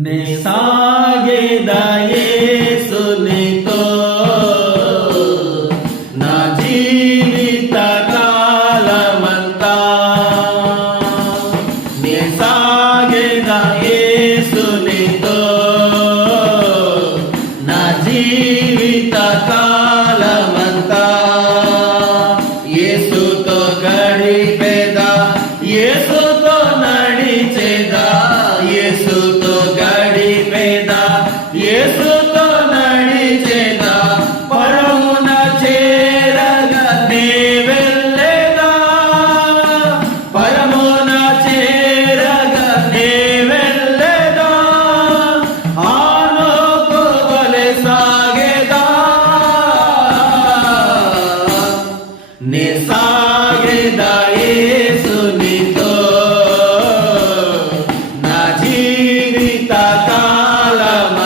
నే సాగేదా యేసునితో నా జీవిత కాలమంతా. నే సాగేదా యేసునితో నా జీవిత కాలమంతా. యేసుతో గడిపేదా, యేసుతో నడిచేదా, యేసుతో గడిపేదా, యేసుతో నడిచేదా. పరమున చేరగా నే వెళ్ళేదా, పరమున చేరగా నే వెళ్ళేదా. ఆనోకు వలె సాగేదా, నే సాగేదా యేసునితో నా జీవిత కాలమ